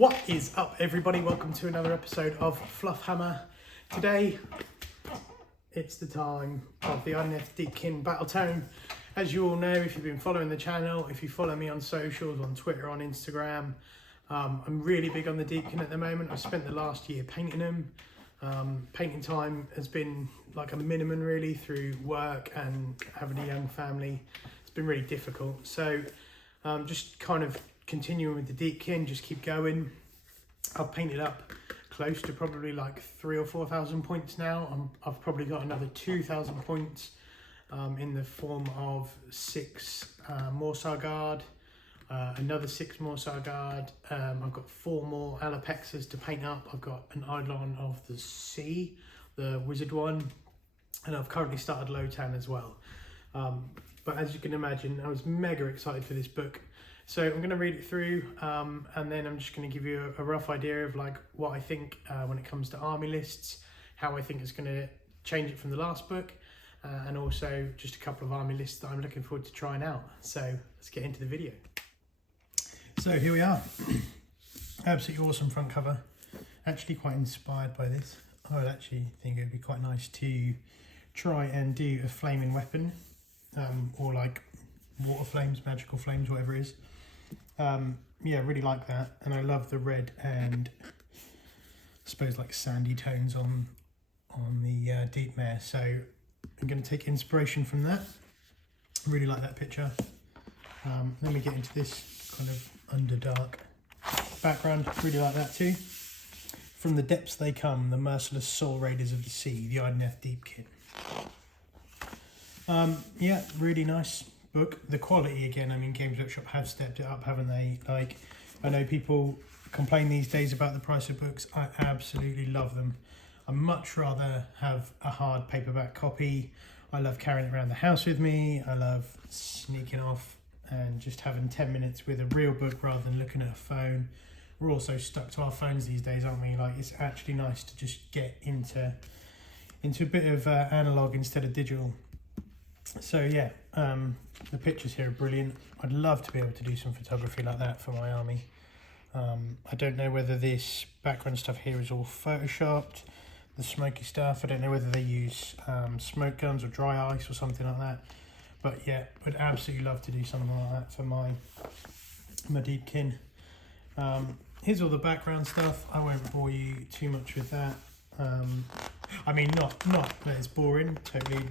What is up, everybody? Welcome to another episode of Fluffhammer. Today, it's the time of the Idoneth Deepkin Battletome. As you all know, if you've been following the channel, if you follow me on socials, on Twitter, on Instagram, I'm really big on the Deepkin at the moment. I've spent the last year painting them. Painting time has been like a minimum really through work and having a young family. It's been really difficult. So just kind of continuing with the Deepkin, just keep going. I've painted up close to probably like 3,000 or 4,000 points now. I've probably got another 2,000 points in the form of 6 Morsar Guard, another 6 Morsar Guard. I've got 4 more Alopexis to paint up. I've got an Eidolon of the Sea, the wizard one, and I've currently started Levidon as well. But as you can imagine, I was mega excited for this book. So I'm going to read it through and then I'm just going to give you a rough idea of like what I think when it comes to army lists, how I think it's going to change it from the last book, and also just a couple of army lists that I'm looking forward to trying out. So let's get into the video. So here we are. Absolutely awesome front cover. Actually quite inspired by this. I would actually think it would be quite nice to try and do a flaming weapon, or like water flames, magical flames, whatever it is. Yeah, really like that, and I love the red and I suppose like sandy tones on the deep mare, so I'm going to take inspiration from that. Really like that picture. Then we get into this kind of underdark background, really like that too. From the depths they come, the merciless Raiders of the sea, the Idoneth Deepkin. Yeah, really nice book. The quality again, I mean, Games Workshop have stepped it up, haven't they? Like, I know people complain these days about the price of books. I absolutely love them. I'd much rather have a hard paperback copy. I love carrying it around the house with me. I love sneaking off and just having 10 minutes with a real book rather than looking at a phone. We're also stuck to our phones these days, aren't we? Like, it's actually nice to just get into a bit of analog instead of digital. So yeah, the pictures here are brilliant. I'd love to be able to do some photography like that for my army. I don't know whether this background stuff here is all photoshopped, the smoky stuff. I don't know whether they use smoke guns or dry ice or something like that. But yeah, would absolutely love to do something like that for my Deepkin. Here's all the background stuff. I won't bore you too much with that. I mean, not that it's boring, totally.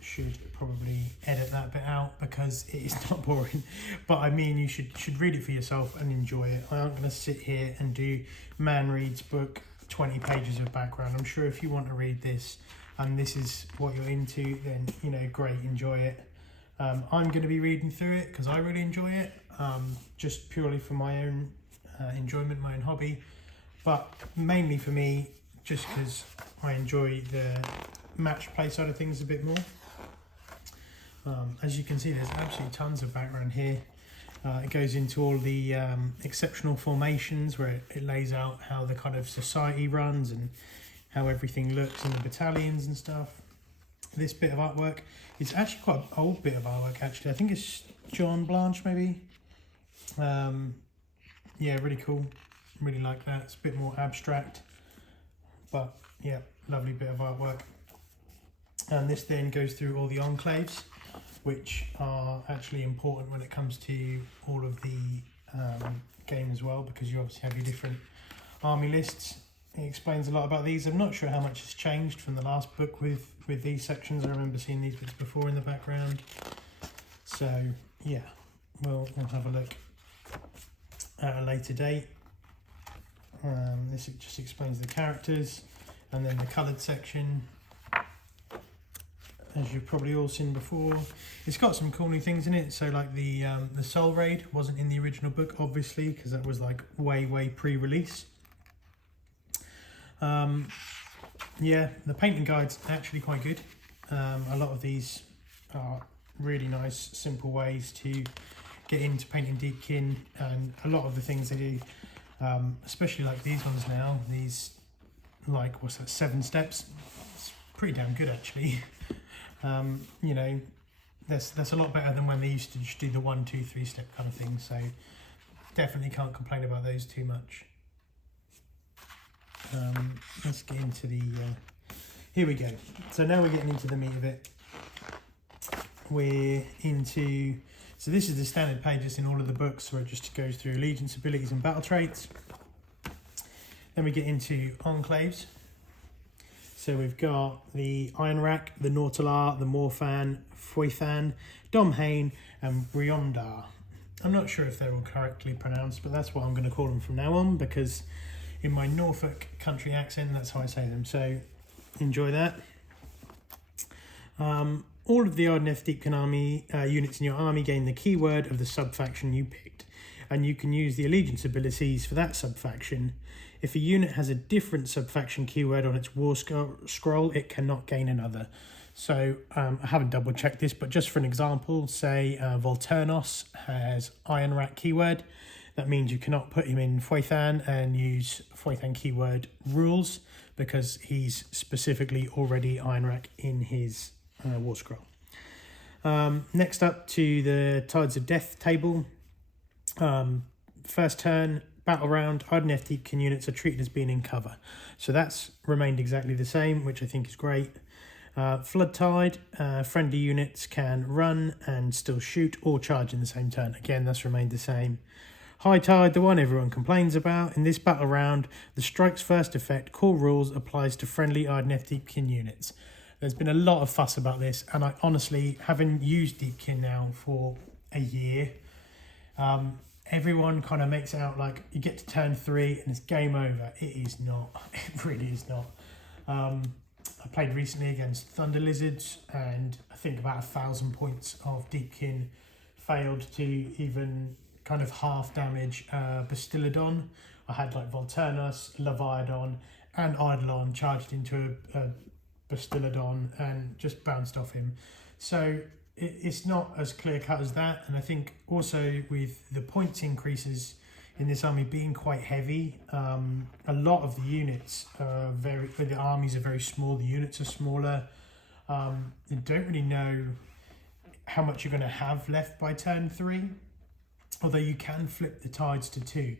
Should probably edit that bit out because it is not boring, but I mean, you should read it for yourself and enjoy it. I aren't going to sit here and do Man Reads book 20 pages of background. I'm sure if you want to read this and this is what you're into, then you know, great, enjoy it. I'm going to be reading through it because I really enjoy it, just purely for my own enjoyment, my own hobby, but mainly for me just because I enjoy the match play side of things a bit more. As you can see, there's absolutely tons of background here. It goes into all the exceptional formations where it lays out how the kind of society runs and how everything looks in the battalions and stuff. This bit of artwork is actually quite an old bit of artwork actually. I think it's John Blanche maybe. Yeah, really cool. Really like that. It's a bit more abstract, but yeah, lovely bit of artwork. And this then goes through all the Enclaves, which are actually important when it comes to all of the game as well, because you obviously have your different army lists. It explains a lot about these. I'm not sure how much has changed from the last book with these sections. I remember seeing these bits before in the background. So yeah, we'll have a look at a later date. This just explains the characters, and then the coloured section, as you've probably all seen before. It's got some cool new things in it. So like the Soul Raid wasn't in the original book, obviously, because that was like way pre-release. Yeah, the painting guide's actually quite good. A lot of these are really nice, simple ways to get into painting Deepkin, and a lot of the things they do, especially like these ones now, these, like, what's that, 7 steps? It's pretty damn good actually. You know, that's a lot better than when they used to just do the 1, 2, 3 step kind of thing. So definitely can't complain about those too much. Let's get into the... here we go. So now we're getting into the meat of it. We're into... So this is the standard pages in all of the books where it just goes through allegiance, abilities and battle traits. Then we get into Enclaves. So we've got the Ironrack, the Nautilar, the Morfan, Foithan, Domhain and Briondar. I'm not sure if they're all correctly pronounced, but that's what I'm going to call them from now on, because in my Norfolk country accent, that's how I say them. So enjoy that. All of the Idoneth Deepkin army units in your army gain the keyword of the sub-faction you picked, and you can use the allegiance abilities for that sub-faction. If a unit has a different sub-faction keyword on its war scroll, it cannot gain another. So I haven't double checked this, but just for an example, say Voltanos has Ironrack keyword. That means you cannot put him in Foithan and use Foithan keyword rules, because he's specifically already Ironrack in his war scroll. Next up to the Tides of Death table. First turn, battle round, Idoneth Deepkin units are treated as being in cover. So that's remained exactly the same, which I think is great. Flood Tide, friendly units can run and still shoot or charge in the same turn. Again, that's remained the same. High Tide, the one everyone complains about. In this battle round, the strike's first effect, core rules, applies to friendly Idoneth Deepkin units. There's been a lot of fuss about this, and I honestly, having used Deepkin now for a year, everyone kind of makes it out like you get to turn 3 and it's game over. It is not. It really is not. I played recently against Thunder Lizards, and I think about 1,000 points of Deepkin failed to even kind of half damage Bastiladon. I had like Voltanos, Levidon and Eidolon charged into a Bastiladon and just bounced off him. So it's not as clear cut as that. And I think also with the points increases in this army being quite heavy, a lot of the units are the armies are very small, the units are smaller. You don't really know how much you're going to have left by turn 3, although you can flip the tides to 2,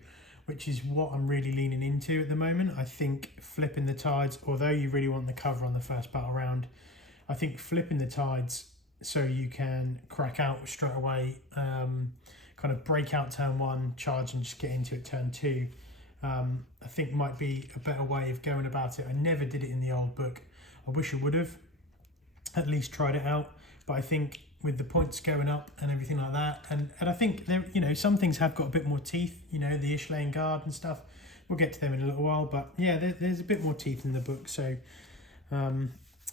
which is what I'm really leaning into at the moment. I think flipping the tides, although you really want the cover on the first battle round, I think flipping the tides so you can crack out straight away, kind of break out turn 1, charge and just get into it turn 2, I think might be a better way of going about it. I never did it in the old book. I wish I would have at least tried it out, but I think with the points going up and everything like that, and I think there, you know, some things have got a bit more teeth, you know, the Achillean guard and stuff. We'll get to them in a little while, but yeah, there's a bit more teeth in the book. So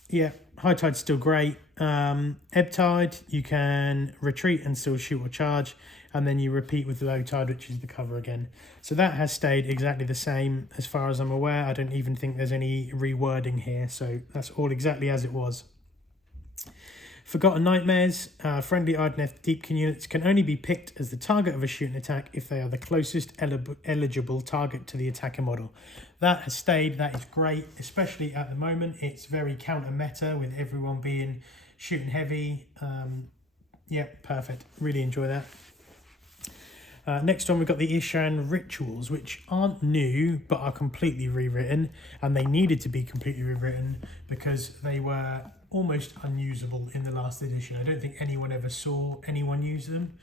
yeah, High Tide's still great. Ebb Tide, you can retreat and still shoot or charge, and then you repeat with Low Tide, which is the cover again. So that has stayed exactly the same as far as I'm aware. I don't even think there's any rewording here, so that's all exactly as it was. Forgotten Nightmares, friendly Idoneth Deepkin units can only be picked as the target of a shooting attack if they are the closest eligible target to the attacker model. That has stayed, that is great, especially at the moment. It's very counter meta with everyone being shooting heavy. Yeah, perfect, really enjoy that. Next one, we've got the Ishan Rituals, which aren't new, but are completely rewritten, and they needed to be completely rewritten because they were almost unusable in the last edition. I don't think anyone ever saw anyone use them.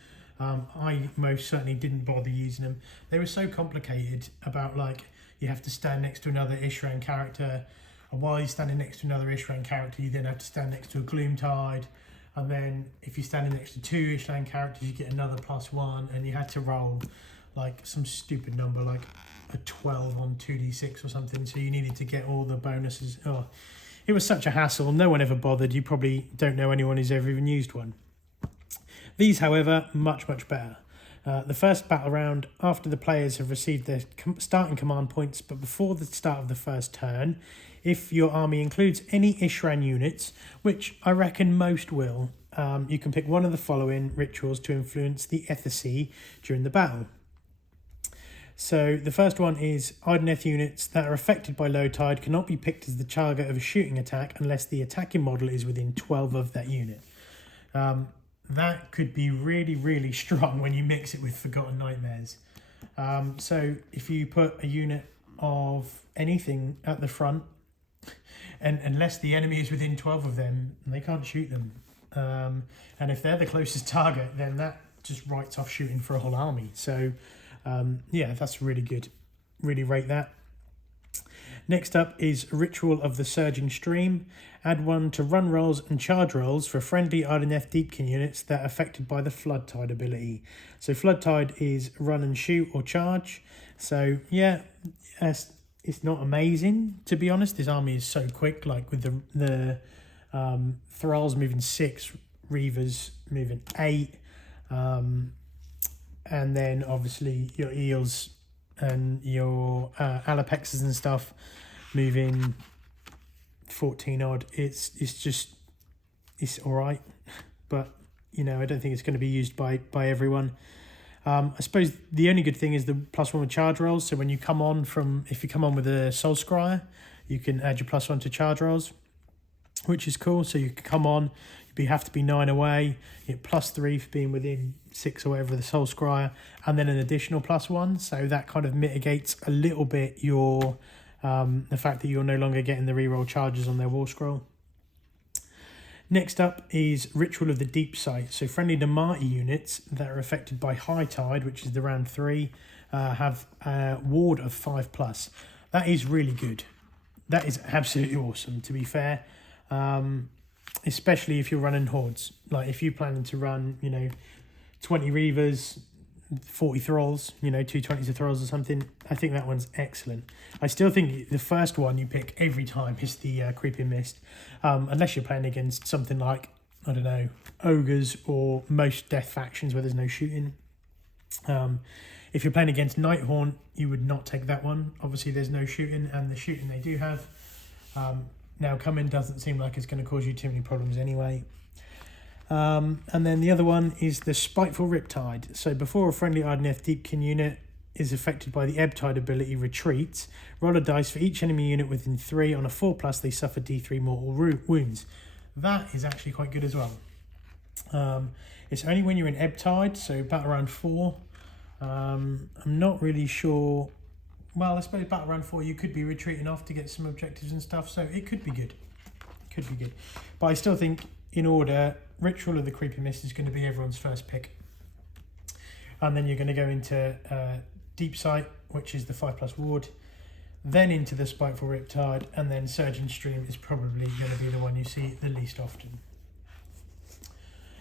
I most certainly didn't bother using them. They were so complicated about, like, you have to stand next to another Ishran character, and while you're standing next to another Ishran character, you then have to stand next to a Gloom Tide, and then if you're standing next to 2 Ishran characters, you get another +1, and you had to roll like some stupid number, like a 12 on 2d6 or something, so you needed to get all the bonuses. Oh, it was such a hassle. No one ever bothered. You probably don't know anyone who's ever even used one. These, however, much better. The first battle round, after the players have received their starting command points, but before the start of the first turn, if your army includes any Ishran units, which I reckon most will, you can pick one of the following rituals to influence the Ethersea during the battle. So the first one is Idoneth units that are affected by Low Tide cannot be picked as the target of a shooting attack unless the attacking model is within 12 of that unit. That could be really strong when you mix it with Forgotten Nightmares. So if you put a unit of anything at the front, and unless the enemy is within 12 of them, they can't shoot them. And if they're the closest target, then that just writes off shooting for a whole army. So yeah, that's really good. Really rate that. Next up is Ritual of the Surging Stream. Add 1 to run rolls and charge rolls for friendly Idoneth Deepkin units that are affected by the Flood Tide ability. So Flood Tide is run and shoot or charge. So yeah, it's not amazing, to be honest. This army is so quick, like with the Thralls moving 6, Reavers moving 8, and then obviously your Eels and your Alopexis and stuff moving 14 odd. It's all right, but you know, I don't think it's going to be used by everyone. I suppose the only good thing is the +1 with charge rolls. So when you come on if you come on with a Soul Scryer, you can add your +1 to charge rolls, which is cool. So you can come on, you have to be 9 away, you get +3 for being within 6 or whatever the Soul Scryer, and then an additional +1. So that kind of mitigates a little bit your the fact that you're no longer getting the reroll charges on their War Scroll. Next up is Ritual of the Deep Sight. So friendly Namati units that are affected by High Tide, which is the round 3, have a ward of 5+. That is really good. That is absolutely awesome, to be fair. Especially if you're running hordes. Like if you're planning to run, 20 Reavers, 40 Thralls, 220s of Thralls or something, I think that one's excellent. I still think the first one you pick every time is the Creeping Mist, unless you're playing against something like, I don't know, Ogres or most death factions where there's no shooting. If you're playing against Nighthaunt, you would not take that one. Obviously there's no shooting, and the shooting they do have now coming doesn't seem like it's going to cause you too many problems anyway. And then the other one is the Spiteful Riptide. So before a friendly Idoneth Deepkin unit is affected by the Ebb Tide ability retreats, roll a dice for each enemy unit within 3. On a 4+, they suffer D3 mortal wounds. That is actually quite good as well. It's only when you're in Ebb Tide, so battle round 4. I'm not really sure. Well, I suppose battle round 4 you could be retreating off to get some objectives and stuff, so it could be good. But I still think, in order, Ritual of the Creeping Mist is going to be everyone's first pick. And then you're going to go into Deep Sight, which is the 5+ ward, then into the Spiteful Riptide, and then Surging Stream is probably going to be the one you see the least often.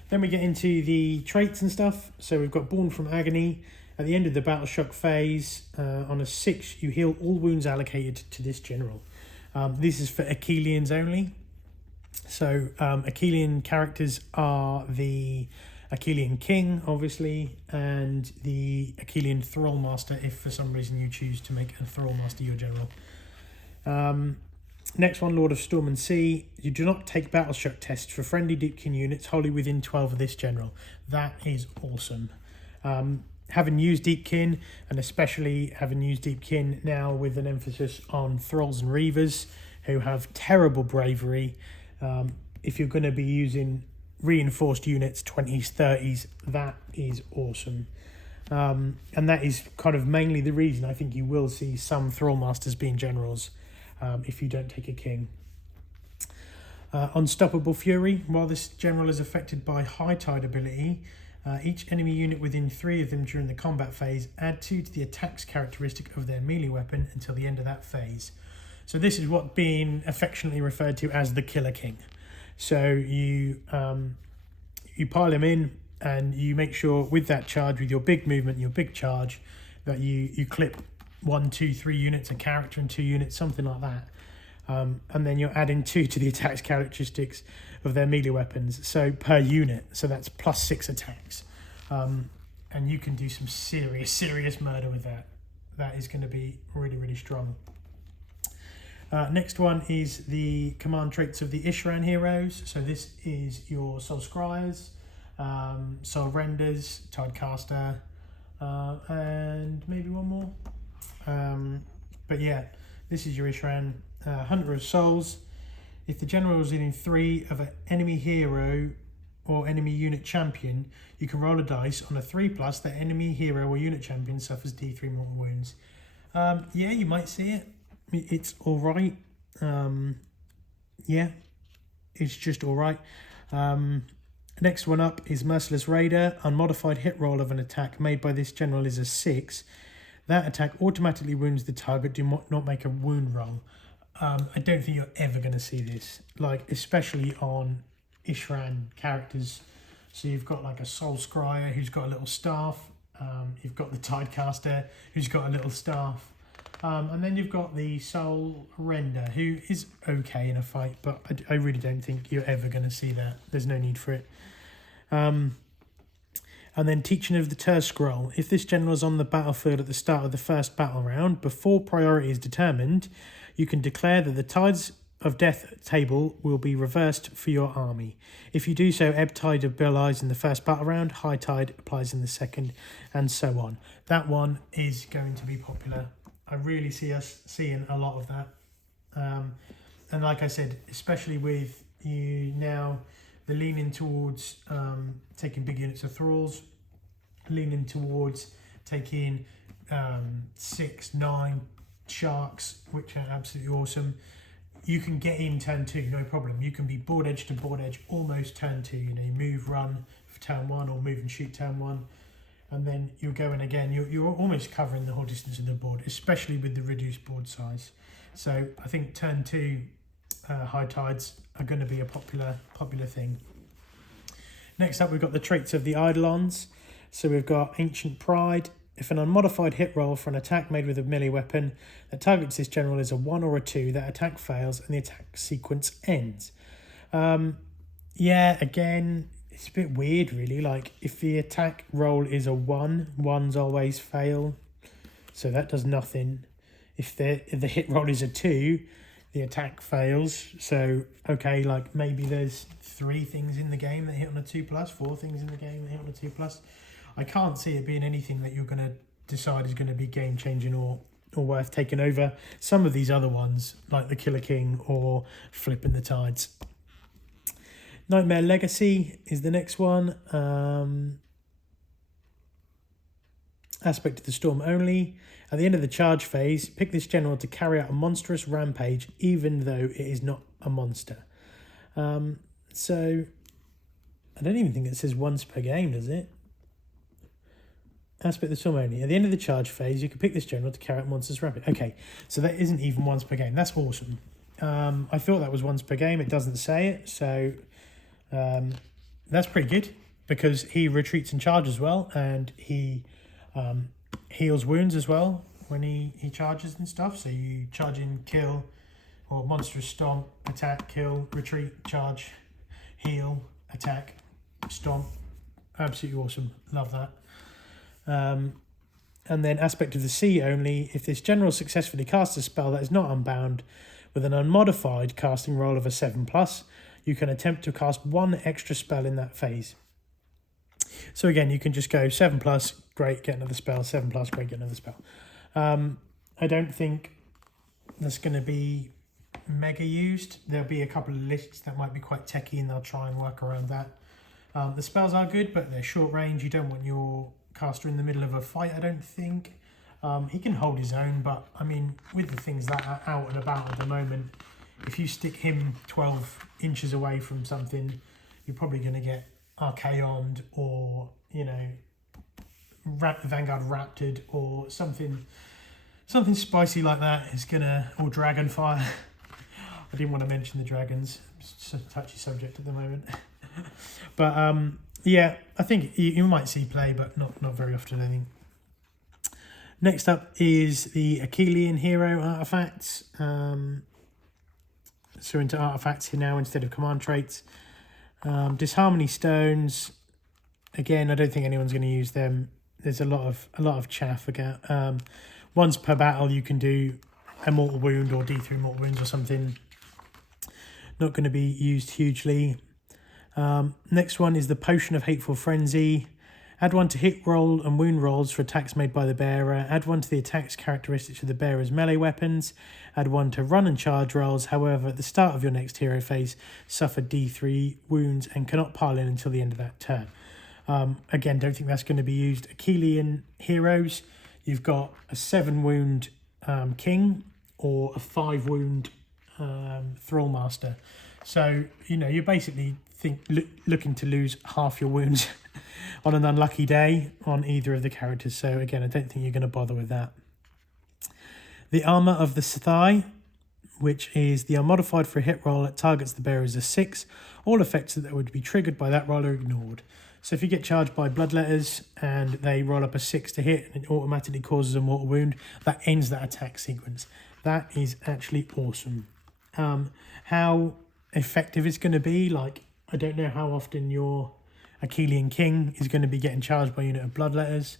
Then we get into the traits and stuff. So we've got Born from Agony. At the end of the Battle Shock phase, on a 6, you heal all wounds allocated to this general. This is for Achilleans only. So Achillean characters are the Achillean King, obviously, and the Achillean Thrall Master, if for some reason you choose to make a Thrall Master your general. Next one, Lord of Storm and Sea. You do not take Battle Shock tests for friendly Deepkin units wholly within 12 of this general. That is awesome. Having used Deepkin, and especially having used Deepkin now with an emphasis on Thralls and Reavers, who have terrible bravery, if you're going to be using reinforced units, 20s, 30s, that is awesome. And that is kind of mainly the reason I think you will see some Thrall Masters being generals if you don't take a king. Unstoppable Fury. While this general is affected by High Tide ability, each enemy unit within 3 of them during the combat phase add 2 to the attacks characteristic of their melee weapon until the end of that phase. So this is what being affectionately referred to as the Killer King. So you pile him in, and you make sure with that charge, with your big movement, your big charge, that you clip 1, 2, 3 units, a character and 2 units, something like that. And then you're adding 2 to the attacks characteristics of their melee weapons, so per unit. So that's +6 attacks. And you can do some serious murder with that. That is going to be really, really strong. Next one is the command traits of the Ishran heroes. So this is your Soul Scryers, Soul Renders, Tidecaster, and maybe one more. But yeah, this is your Ishran. Hunter of Souls. If the general is in 3 of an enemy hero or enemy unit champion, you can roll a dice on a 3+, that enemy hero or unit champion suffers D3 mortal wounds. Yeah, you might see it. It's alright. Yeah, it's just alright. Next one up is Merciless Raider. Unmodified hit roll of an attack made by this general is a 6. That attack automatically wounds the target. Do not make a wound roll. I don't think you're ever going to see this, like especially on Ishran characters. So you've got like a Soul Scryer who's got a little staff. You've got the Tidecaster who's got a little staff. And then you've got the Soul Render who is okay in a fight, but I really don't think you're ever going to see that. There's no need for it. And then Teaching of the Ter Scroll. If this general is on the battlefield at the start of the first battle round, before priority is determined, you can declare that the Tides of Death table will be reversed for your army. If you do so, Ebb Tide applies in the first battle round, High Tide applies in the second, and so on. That one is going to be popular. I really see us seeing a lot of that. And like I said, especially with you now, the leaning towards taking big units of Thralls, leaning towards taking 6, 9 Sharks, which are absolutely awesome. You can get in turn 2, no problem. You can be board edge to board edge almost turn 2. You know, you move, run for turn 1 or move and shoot turn 1. And then you're going again. You're almost covering the whole distance of the board, especially with the reduced board size. So I think turn 2 high tides are going to be a popular thing. Next up, we've got the traits of the Eidolons. So we've got Ancient Pride. If an unmodified hit roll for an attack made with a melee weapon that targets this general is a 1 or a 2, that attack fails and the attack sequence ends. Yeah, again, it's a bit weird really. Like if the attack roll is a 1, 1s always fail. So that does nothing. If the hit roll is a 2, the attack fails. So, okay, like maybe there's 3 things in the game that hit on a 2+, 4 things in the game that hit on a 2+. I can't see it being anything that you're going to decide is going to be game-changing or worth taking over some of these other ones, like the Killer King or Flipping the Tides. Nightmare Legacy is the next one. Aspect of the Storm only. At the end of the charge phase, pick this general to carry out a monstrous rampage, even though it is not a monster. So, I don't even think it says once per game, does it? Aspect of the Storm only. At the end of the charge phase, you can pick this general to carry out monstrous rampage. Okay, so that isn't even once per game. That's awesome. I thought that was once per game. It doesn't say it, so that's pretty good because he retreats and charges well, and he heals wounds as well when he charges and stuff. So you charge in, kill, or monstrous stomp, attack, kill, retreat, charge, heal, attack, stomp. Absolutely awesome. Love that. And then Aspect of the Sea only. If this general successfully casts a spell that is not unbound with an unmodified casting roll of a 7+, you can attempt to cast 1 extra spell in that phase. So again, you can just go 7+, great, get another spell, 7+, great, get another spell. I don't think that's going to be mega used. There'll be a couple of lists that might be quite techy and they'll try and work around that. The spells are good, but they're short range. You don't want your caster in the middle of a fight, I don't think. He can hold his own, but I mean, with the things that are out and about at the moment, if you stick him 12 inches away from something, you're probably going to get Archaeoned or, you know, Vanguard Raptored or something spicy like that is going to, or Dragonfire. I didn't want to mention the dragons. It's a touchy subject at the moment. But yeah, I think you might see play, but not very often, I think. Next up is the Achillean hero artifacts. So into artifacts here now instead of command traits. Disharmony stones. Again, I don't think anyone's going to use them. There's a lot of chaff about. Once per battle, you can do a mortal wound or D3 mortal wounds or something. Not going to be used hugely. Next one is the Potion of Hateful Frenzy. Add 1 to hit roll and wound rolls for attacks made by the bearer. Add 1 to the attacks characteristics of the bearer's melee weapons. Add 1 to run and charge rolls. However, at the start of your next hero phase, suffer D3 wounds and cannot pile in until the end of that turn. Again, don't think that's going to be used. Achillean heroes, you've got a 7 wound king or a 5 wound Thrall Master. So, you're basically looking to lose half your wounds on an unlucky day on either of the characters. So again, I don't think you're going to bother with that. The Armour of the Thigh, which is the unmodified for a hit roll that targets the bearer as a 6. All effects that would be triggered by that roll are ignored. So if you get charged by Bloodletters and they roll up a 6 to hit and it automatically causes a mortal wound, that ends that attack sequence. That is actually awesome. How effective it's going to be, I don't know how often your Achillean king is going to be getting charged by a unit of Bloodletters.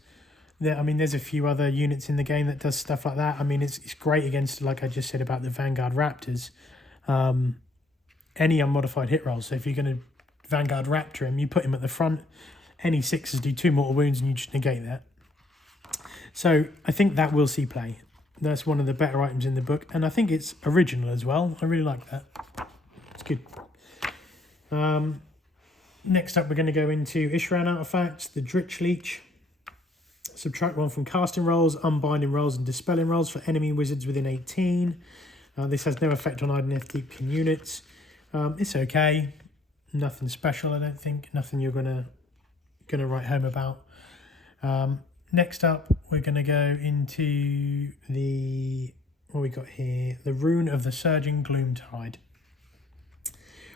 There's a few other units in the game that does stuff like that. It's great against, like I just said about the Vanguard Raptors, any unmodified hit rolls. So if you're going to Vanguard Raptor him, you put him at the front, any 6s do 2 mortal wounds and you just negate that. So I think that will see play. That's one of the better items in the book, and I think it's original as well. I really like that. It's good. Next up, we're going to go into Ishran artifacts, the Dritch Leech. Subtract 1 from casting rolls, unbinding rolls, and dispelling rolls for enemy wizards within 18. This has no effect on Idoneth Deepkin units. It's okay. Nothing special, I don't think. Nothing you're gonna write home about. Next up, we're going to go into what we got here, the Rune of the Surging Gloom Tide.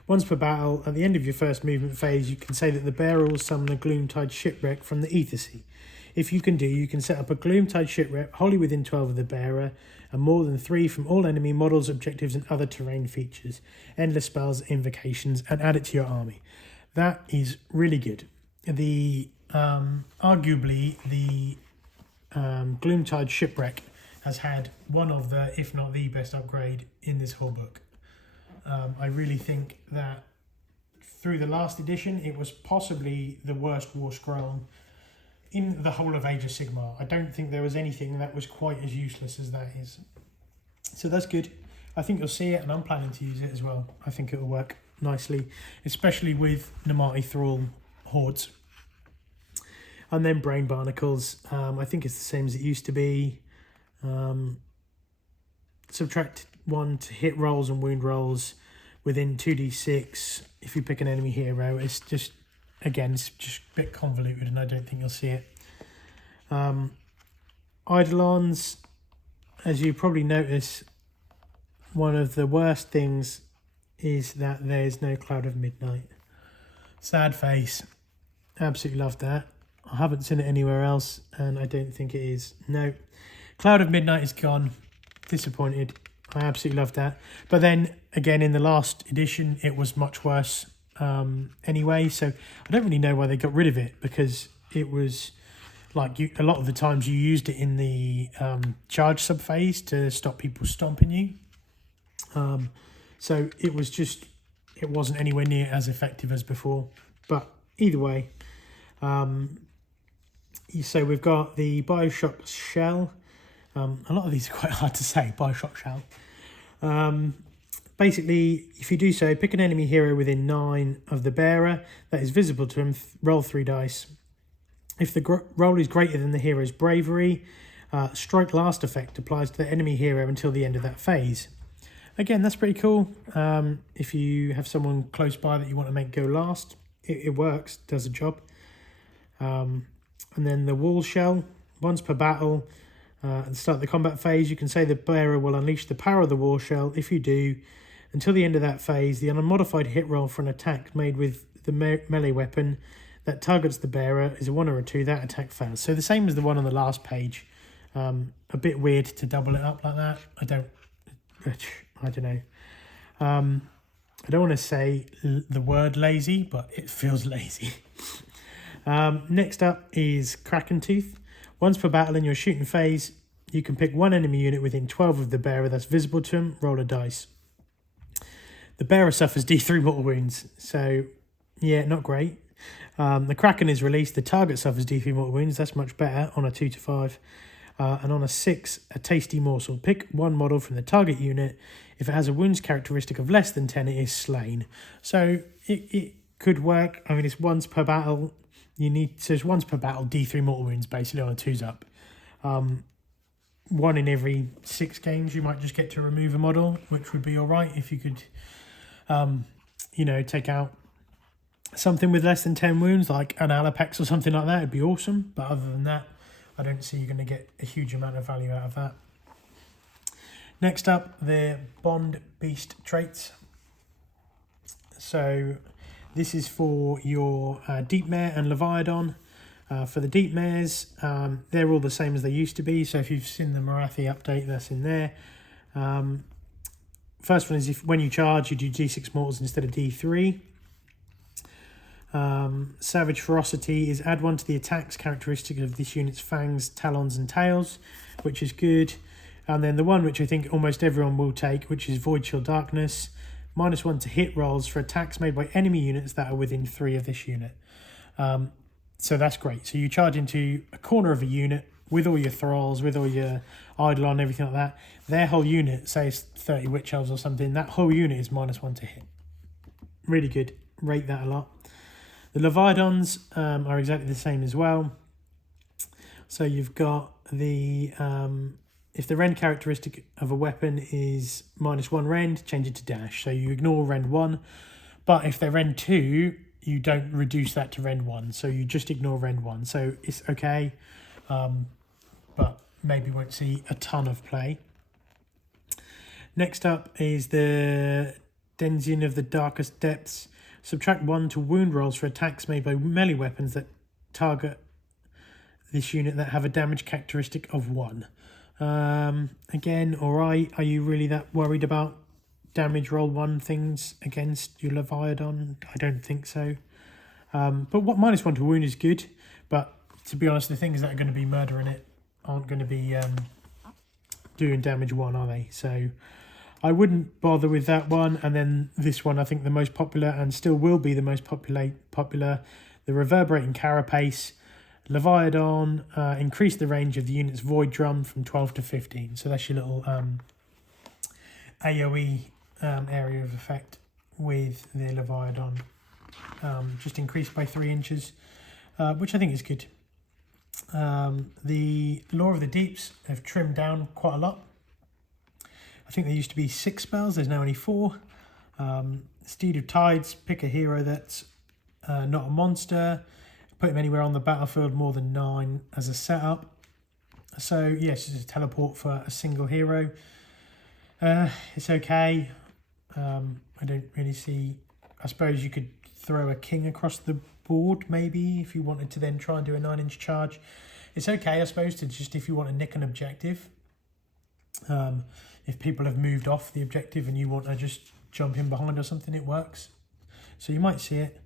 Once per battle, at the end of your first movement phase, you can say that the bearer will summon a Gloomtide Shipwreck from the Ethersea. If you can set up a Gloomtide Shipwreck wholly within 12 of the bearer, and more than 3 from all enemy models, objectives, and other terrain features, endless spells, invocations, and add it to your army. That is really good. Arguably, the Gloomtide Shipwreck has had one of the, if not the best upgrade in this whole book. I really think that through the last edition, it was possibly the worst war scroll in the whole of Age of Sigmar. I don't think there was anything that was quite as useless as that is. So that's good. I think you'll see it, and I'm planning to use it as well. I think it'll work nicely, especially with Namati Thrall hordes. And then Brain Barnacles. I think it's the same as it used to be. Subtract 1 to hit rolls and wound rolls within 2d6 if you pick an enemy hero. It's just a bit convoluted, and I don't think you'll see it. Eidolons, as you probably notice, one of the worst things is that there's no Cloud of Midnight. Sad face. Absolutely love that. I haven't seen it anywhere else, and I don't think it is. No. Cloud of Midnight is gone. Disappointed. I absolutely love that. But then, again, in the last edition, it was much worse anyway. So I don't really know why they got rid of it, because it was a lot of the times you used it in the charge subphase to stop people stomping you. So it wasn't anywhere near as effective as before. But either way, so we've got the Bioshock Shell. A lot of these are quite hard to say, Bioshock Shell. Basically, if you do so, pick an enemy hero within 9 of the bearer that is visible to him, roll 3 dice. If the roll is greater than the hero's bravery, Strike Last effect applies to the enemy hero until the end of that phase. Again, that's pretty cool. If you have someone close by that you want to make go last, it works, does a job. And then the Wall Shell, once per battle, at the start of the combat phase, you can say the bearer will unleash the power of the Wall Shell. If you do, until the end of that phase, the unmodified hit roll for an attack made with the melee weapon that targets the bearer is a 1 or a 2. That attack fails. So the same as the one on the last page. A bit weird to double it up like that. I don't know. I don't want to say the word lazy, but it feels lazy. Next up is Kraken Tooth. Once per battle in your shooting phase, you can pick one enemy unit within 12 of the bearer that's visible to him. Roll a dice. The bearer suffers D3 mortal wounds. So, yeah, not great. The Kraken is released. The target suffers D3 mortal wounds. That's much better on a 2 to 5. And on a 6, a tasty morsel. Pick one model from the target unit. If it has a wounds characteristic of less than 10, it is slain. So it could work. I mean, it's once per battle. It's once per battle, D3 mortal wounds, basically, on a 2's up. 1 in every 6 games, you might just get to remove a model, which would be all right if you could, take out something with less than 10 wounds, like an Alopexis or something like that. It'd be awesome. But other than that, I don't see you're going to get a huge amount of value out of that. Next up, the Bond Beast traits. So this is for your Deepmare and Levidon. For the Deepmares, they're all the same as they used to be. So if you've seen the Morathi update, that's in there. First one is when you charge, you do D6 mortals instead of D3. Savage Ferocity is add 1 to the attacks characteristic of this unit's fangs, talons and tails, which is good. And then the one which I think almost everyone will take, which is Void Chill Darkness, -1 to hit rolls for attacks made by enemy units that are within 3 of this unit. So that's great. So you charge into a corner of a unit with all your Thralls, with all your Idolon, everything like that. Their whole unit, say it's 30 Witch Elves or something, that whole unit is -1 to hit. Really good. Rate that a lot. The Levidons are exactly the same as well. So you've got the... if the rend characteristic of a weapon is -1 rend, change it to dash. So you ignore rend 1. But if they're rend 2, you don't reduce that to rend 1. So you just ignore rend 1. So it's okay. But maybe won't see a ton of play. Next up is the Denzian of the Darkest Depths. Subtract 1 to wound rolls for attacks made by melee weapons that target this unit that have a damage characteristic of 1. Again, alright. Are you really that worried about damage roll 1 things against your Leviathan? I don't think so. But what -1 to wound is good. But to be honest, the things that are going to be murdering it aren't going to be doing damage 1, are they? So I wouldn't bother with that one. And then this one, I think the most popular and still will be the most popular, the Reverberating Carapace. Leviathan, increase the range of the unit's Void Drum from 12 to 15. So that's your little AoE area of effect with the Leviathan. Just increased by 3 inches, which I think is good. The Law of the Deeps have trimmed down quite a lot. I think there used to be 6 spells, there's now only 4. Steed of Tides, pick a hero that's not a monster. Put him anywhere on the battlefield more than 9 as a setup. So yes, it's a teleport for a single hero. It's okay. I don't really see... I suppose you could throw a king across the board maybe if you wanted to then try and do a 9-inch charge. It's okay, I suppose, to just if you want to nick an objective. If people have moved off the objective and you want to just jump in behind or something, it works. So you might see it.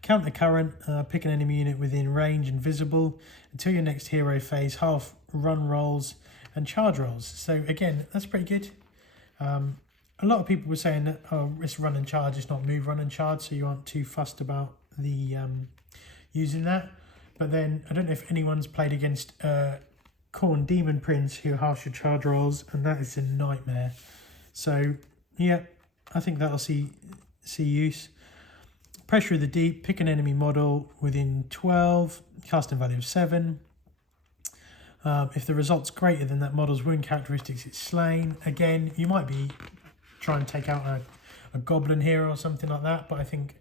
Counter current, pick an enemy unit within range and visible until your next hero phase, half run rolls and charge rolls. So again, that's pretty good. A lot of people were saying that, oh, it's run and charge, it's not move, run and charge, so you aren't too fussed about the using that. But then, I don't know if anyone's played against Khorne Demon Prince who halves your charge rolls, and that is a nightmare. So, yeah, I think that'll see use. Pressure of the Deep, pick an enemy model within 12, casting value of 7. If the result's greater than that model's wound characteristics, it's slain. Again, you might be trying to take out a goblin hero or something like that, but I think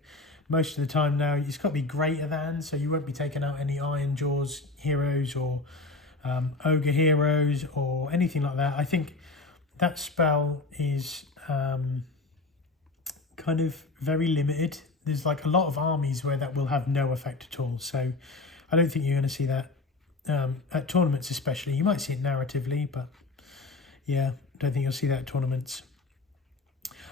most of the time now it's got to be greater than, so you won't be taking out any Iron Jaws heroes or ogre heroes or anything like that. I think that spell is kind of very limited. There's like a lot of armies where that will have no effect at all, so I don't think you're going to see that at tournaments especially. You might see it narratively, but yeah, don't think you'll see that at tournaments.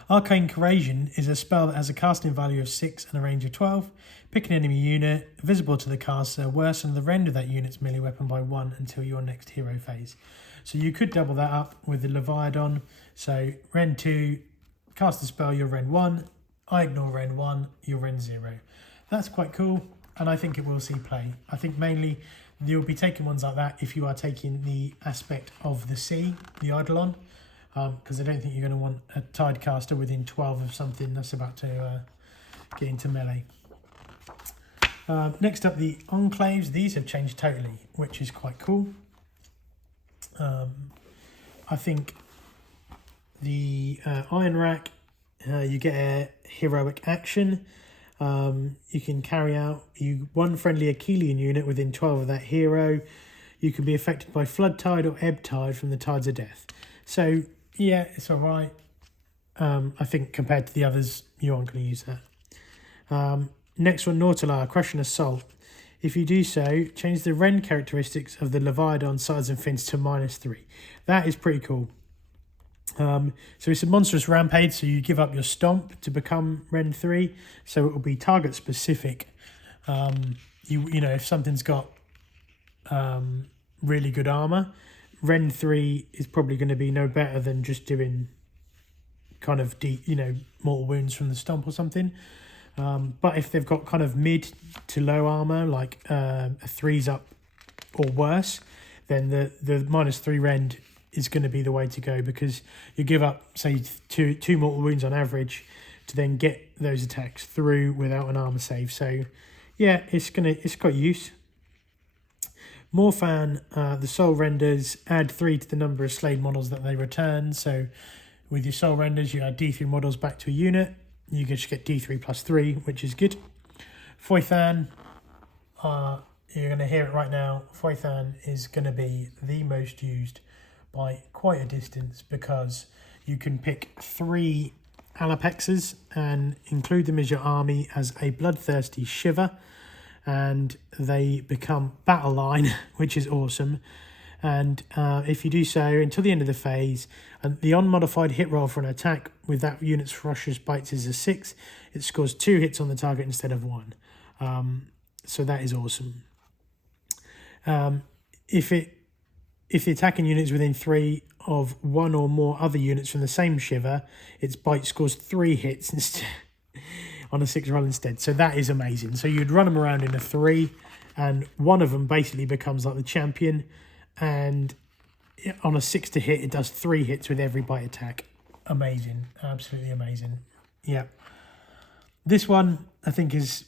Arcane Corresion is a spell that has a casting value of 6 and a range of 12. Pick an enemy unit, visible to the caster, worsen the rend of that unit's melee weapon by 1 until your next hero phase. So you could double that up with the Leviathan. So rend 2, cast the spell, you're rend 1. I ignore rend 1, you're rend 0. That's quite cool. and I think it will see play. I think mainly you'll be taking ones like that if you are taking the aspect of the sea, the Eidolon, because I don't think you're going to want a Tidecaster within 12 of something that's about to get into melee. Next up, the Enclaves. These have changed totally, which is quite cool. I think the Iron Rack, you get a heroic action. You can carry out one friendly Achillean unit within 12 of that hero. You can be affected by Flood Tide or Ebb Tide from the Tides of Death. So, yeah, it's all right. I think compared to the others, you aren't going to use that. Next one, Nautilar, Crushing Assault. If you do so, change the rend characteristics of the Levidon sides and fins to -3. That is pretty cool. So it's a monstrous rampage, so you give up your stomp to become rend 3, so it will be target specific. You know, if something's got really good armor, rend 3 is probably going to be no better than just doing kind of deep, you know, mortal wounds from the stomp or something. But if they've got kind of mid to low armor, like a 3's up or worse, then the -3 rend is going to be the way to go, because you give up, say, two mortal wounds on average to then get those attacks through without an armor save. So yeah, it's got use. Morphan, the soul renders add 3 to the number of slain models that they return. So with your soul renders, you add D3 models back to a unit. You just get D3 plus 3, which is good. Foythan, you're going to hear it right now. Foythan is going to be the most used by quite a distance, because you can pick 3 Alopexis and include them as your army as a bloodthirsty shiver, and they become battle line, which is awesome. And if you do so until the end of the phase, and the unmodified hit roll for an attack with that unit's ferocious bites is a 6, it scores 2 hits on the target instead of 1. So that is awesome. If the attacking unit is within 3 of 1 or more other units from the same shiver, its bite scores 3 hits instead on a 6 roll instead. So that is amazing. So you'd run them around in a 3, and one of them basically becomes like the champion. And on a 6 to hit, it does 3 hits with every bite attack. Amazing. Absolutely amazing. Yeah. This one, I think, is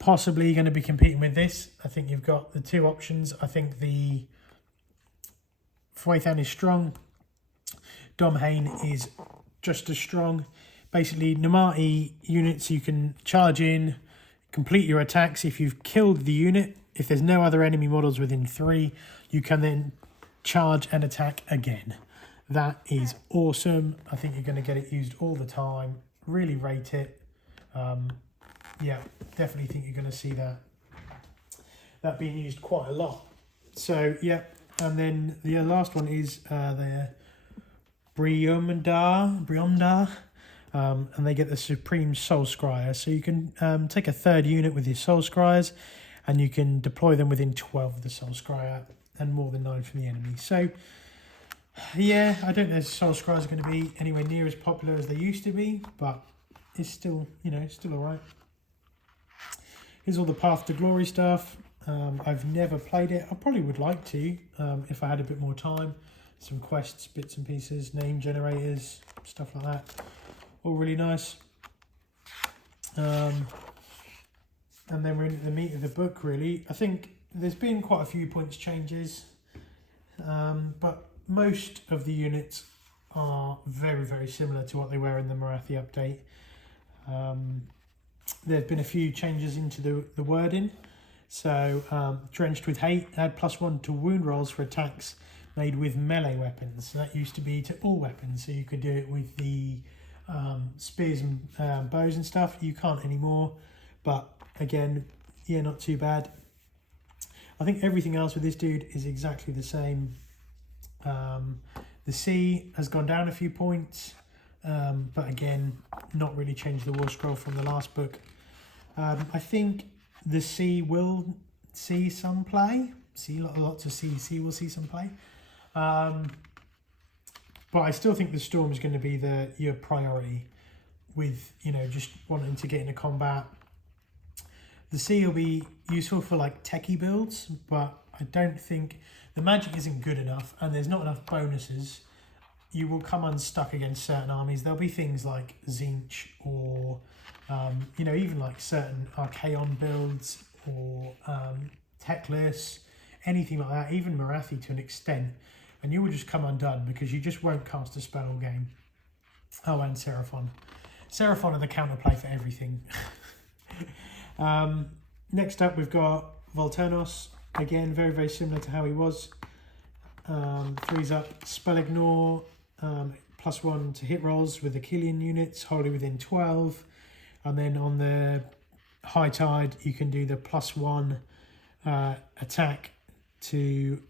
possibly going to be competing with this. I think you've got the 2 options. I think the Foythan is strong. Domhain is just as strong. Basically, Nomati units, you can charge in, complete your attacks. If you've killed the unit, if there's no other enemy models within 3, you can then charge and attack again. That is awesome. I think you're going to get it used all the time. Really rate it. Yeah, definitely think you're going to see that being used quite a lot. So, yeah. And then the last one is the Briomdar, and they get the Supreme Soul Scryer. So you can take a 3rd unit with your Soul Scryers, and you can deploy them within 12 of the Soul Scryer and more than 9 from the enemy. So, yeah, I don't know if Soul Scryers are going to be anywhere near as popular as they used to be, but it's still, you know, still all right. Here's all the Path to Glory stuff. I've never played it. I probably would like to if I had a bit more time. Some quests, bits and pieces, name generators, stuff like that. All really nice. And then we're into the meat of the book, really. I think there's been quite a few points changes, but most of the units are very, very similar to what they were in the Marathi update. There's been a few changes into the wording. So, Drenched with Hate, add +1 to wound rolls for attacks made with melee weapons. So that used to be to all weapons, so you could do it with the spears and bows and stuff. You can't anymore, but again, yeah, not too bad. I think everything else with this dude is exactly the same. The sea has gone down a few points, but again, not really changed the war scroll from the last book. I think the sea will see some play. Lots of sea will see some play. But I still think the storm is going to be your priority, with, you know, just wanting to get into combat. The sea will be useful for like techie builds, but I don't think the magic isn't good enough, and there's not enough bonuses. You will come unstuck against certain armies. There'll be things like Zinch or, you know, even like certain Arcane builds or Techless, anything like that, even Marathi to an extent, and you will just come undone because you just won't cast a spell all game. Oh, and Seraphon. Seraphon are the counterplay for everything. Next up, we've got Voltanos. Again, very, very similar to how he was. 3's up, spell ignore, +1 to hit rolls with Achillean units, wholly within 12. And then on the high tide, you can do the +1 attack to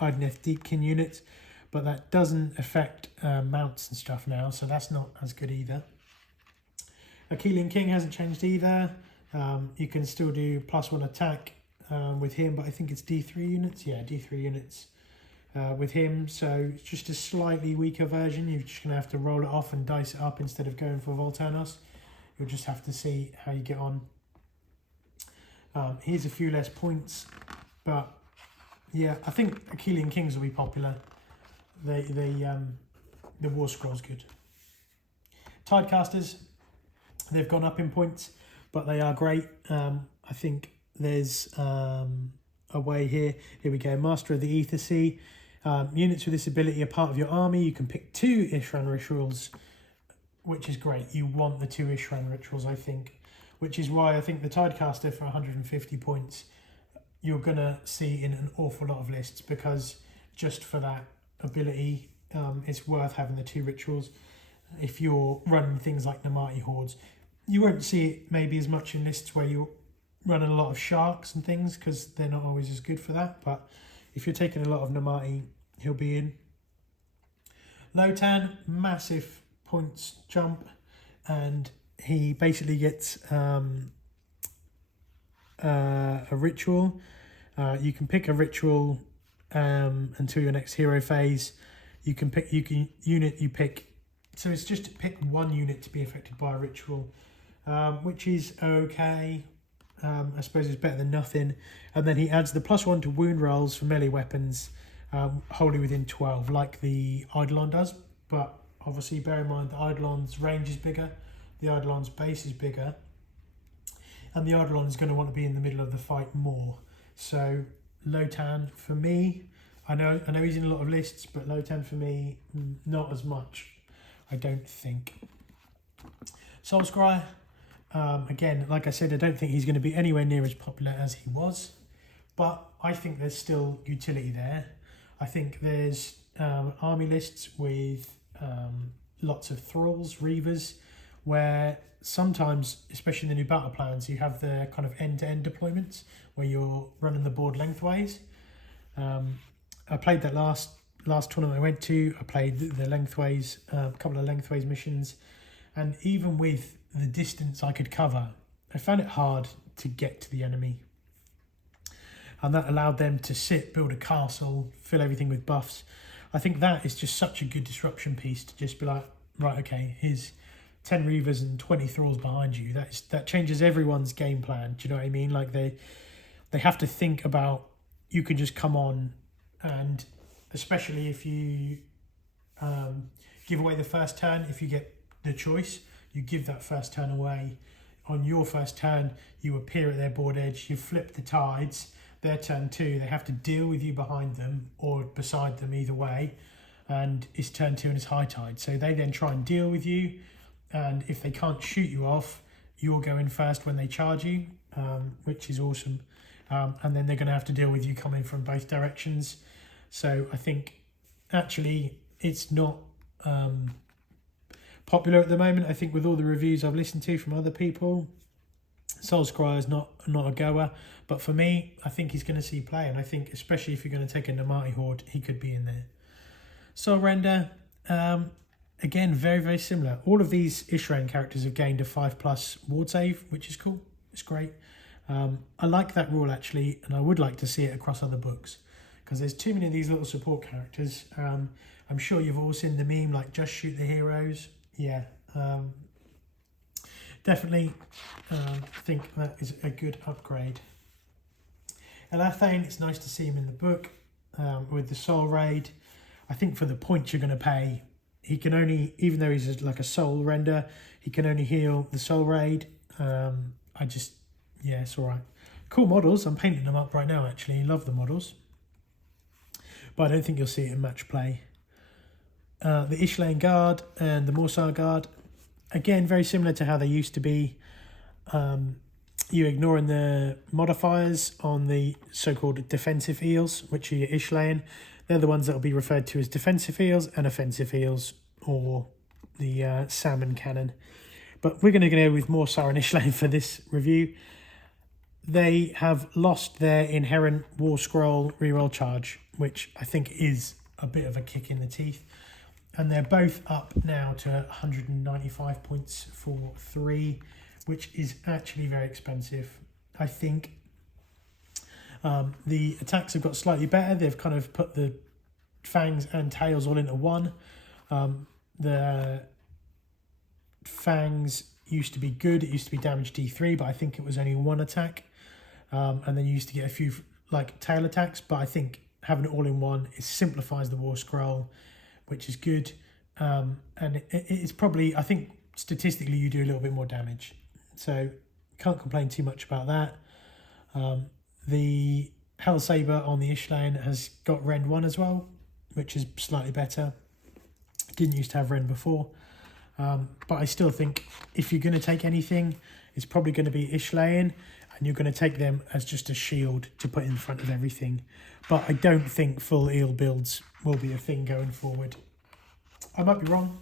Idoneth Deepkin units, but that doesn't affect mounts and stuff now, so that's not as good either. Achillean King hasn't changed either. You can still do +1 attack with him, but I think it's D3 units. Yeah, D3 units with him, so it's just a slightly weaker version. You're just going to have to roll it off and dice it up instead of going for Voltanos. You'll just have to see how you get on. Here's a few less points, but yeah, I think Achillean Kings will be popular. The War Scroll's good. Tidecasters, they've gone up in points, but they are great. I think there's a way here. Here we go. Master of the Ethersea. Units with this ability are part of your army. You can pick 2 Ishran rituals, which is great. You want the 2 Ishran rituals, I think, which is why I think the Tidecaster for 150 points you're going to see in an awful lot of lists, because just for that ability, it's worth having the 2 rituals. If you're running things like Namati Hordes, you won't see it maybe as much in lists where you're running a lot of sharks and things, because they're not always as good for that. But if you're taking a lot of Namati, he'll be in. Lotan, massive points jump, and he basically gets a ritual. You can pick a ritual until your next hero phase. You can pick unit you pick. So it's just pick 1 unit to be affected by a ritual, which is okay. I suppose it's better than nothing. And then he adds the +1 to wound rolls for melee weapons, wholly within 12, like the Eidolon does. But obviously bear in mind the Eidolon's range is bigger, the Eidolon's base is bigger, and the Eidolon is going to want to be in the middle of the fight more. So Lotan for me, I know he's in a lot of lists, but Lotan for me, not as much, I don't think. Soulscry, again, like I said, I don't think he's going to be anywhere near as popular as he was, but I think there's still utility there. I think there's army lists with lots of Thralls, Reavers, where sometimes, especially in the new battle plans, you have the kind of end-to-end deployments where you're running the board lengthways. I played that last tournament I went to. I played the lengthways, a couple of lengthways missions, and even with the distance I could cover, I found it hard to get to the enemy. And that allowed them to sit, build a castle, fill everything with buffs. I think that is just such a good disruption piece to just be like, right, okay, here's 10 Reavers and 20 Thralls behind you. That changes everyone's game plan. Do you know what I mean? Like they have to think about, you can just come on, and especially if you give away the first turn, if you get the choice, you give that first turn away. On your first turn, you appear at their board edge, you flip the tides. Their turn 2, they have to deal with you behind them or beside them, either way, and it's turn 2 and it's high tide. So they then try and deal with you, and if they can't shoot you off, you'll go in first when they charge you, which is awesome. And then they're going to have to deal with you coming from both directions. So I think actually it's not popular at the moment. I think with all the reviews I've listened to from other people, Soulscry is not a goer, but for me, I think he's going to see play, and I think especially if you're going to take a Namati Horde, he could be in there. Soul Render, again, very, very similar. All of these Ishran characters have gained a 5+ ward save, which is cool. It's great. I like that rule actually, and I would like to see it across other books, because there's too many of these little support characters. I'm sure you've all seen the meme like just shoot the heroes. Yeah. definitely think that is a good upgrade. Elathane, it's nice to see him in the book with the Soul Raid. I think for the points you're going to pay, he can only, even though he's like a soul render, he can only heal the Soul Raid. Yeah, it's all right. Cool models. I'm painting them up right now, actually. Love the models. But I don't think you'll see it in match play. The Achillean Guard and the Morsar Guard, again, very similar to how they used to be. You're ignoring the modifiers on the so-called defensive eels, which are your Achillean. They're the ones that will be referred to as defensive eels and offensive eels, or the salmon cannon. But we're going to go with Morsar and Achillean for this review. They have lost their inherent War Scroll reroll charge, which I think is a bit of a kick in the teeth. And they're both up now to 195 points for 3, which is actually very expensive. I think the attacks have got slightly better. They've kind of put the fangs and tails all into one. The fangs used to be good. It used to be damage D3, but I think it was only 1 attack. And then you used to get a few like tail attacks, but I think having it all in one, it simplifies the War Scroll, which is good. And it's probably, I think statistically you do a little bit more damage. So can't complain too much about that. The Hellsaber on the Achillean has got Rend 1 as well, which is slightly better. Didn't used to have Rend before. But I still think if you're going to take anything, it's probably going to be Achillean, and you're going to take them as just a shield to put in front of everything. But I don't think full eel builds will be a thing going forward. I might be wrong.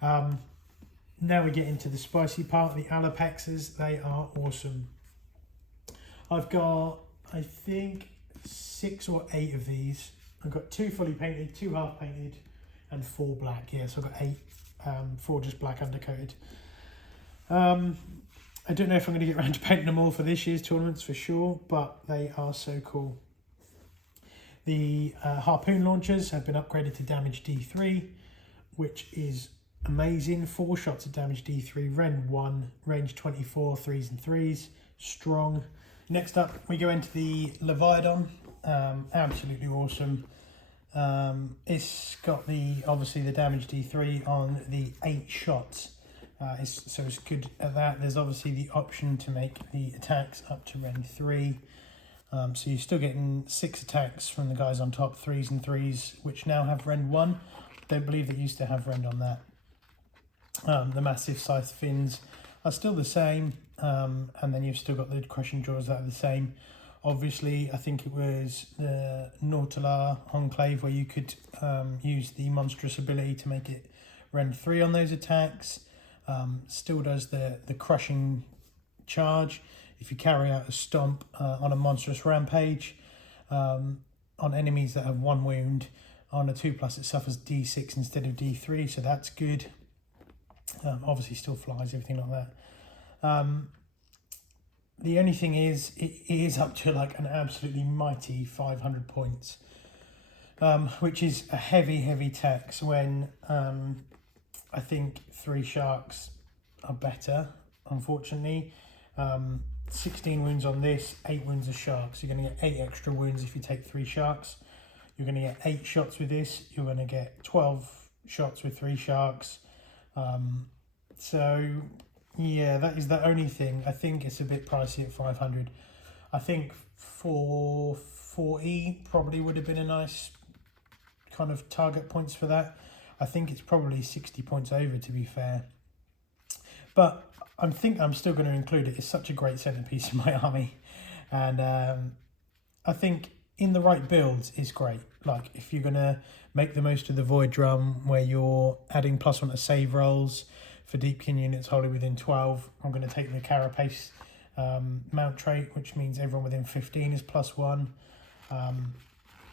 Now we get into the spicy part, the Alopexis. They are awesome. I've got, I think, 6 or 8 of these. I've got 2 fully painted, 2 half painted, and 4 black. Yeah, so I've got 8, 4 just black undercoated. I don't know if I'm going to get around to painting them all for this year's tournaments for sure, but they are so cool. The harpoon launchers have been upgraded to damage D3, which is amazing. 4 shots at damage D3, Rend 1, range 24, 3s and 3s, strong. Next up, we go into the Levidon. Absolutely awesome. It's got obviously the damage D3 on the 8 shots. So it's good at that. There's obviously the option to make the attacks up to Rend 3. So you're still getting 6 attacks from the guys on top, 3s and 3s, which now have Rend 1. Don't believe they used to have Rend on that. The massive scythe fins are still the same. And then you've still got the crushing jaws that are the same. Obviously, I think it was the Nautilar Enclave where you could use the monstrous ability to make it Rend 3 on those attacks. Still does the crushing charge if you carry out a stomp on a monstrous rampage. On enemies that have 1 wound, on a 2+, it suffers D6 instead of D3, so that's good. Obviously still flies, everything like that. The only thing is, it is up to like an absolutely mighty 500 points, which is a heavy tax when I think 3 sharks are better, unfortunately. 16 wounds on this, 8 wounds of sharks. You're going to get 8 extra wounds if you take 3 sharks. You're going to get 8 shots with this. You're going to get 12 shots with 3 sharks. So yeah, that is the only thing. I think it's a bit pricey at 500. I think 440 probably would have been a nice kind of target points for that. I think it's probably 60 points over, to be fair. But I think I'm still going to include it. It's such a great centerpiece in my army. And I think in the right builds, it's great. Like if you're going to make the most of the Void Drum, where you're adding +1 to save rolls for Deepkin units wholly within 12, I'm going to take the Carapace mount trait, which means everyone within 15 is +1.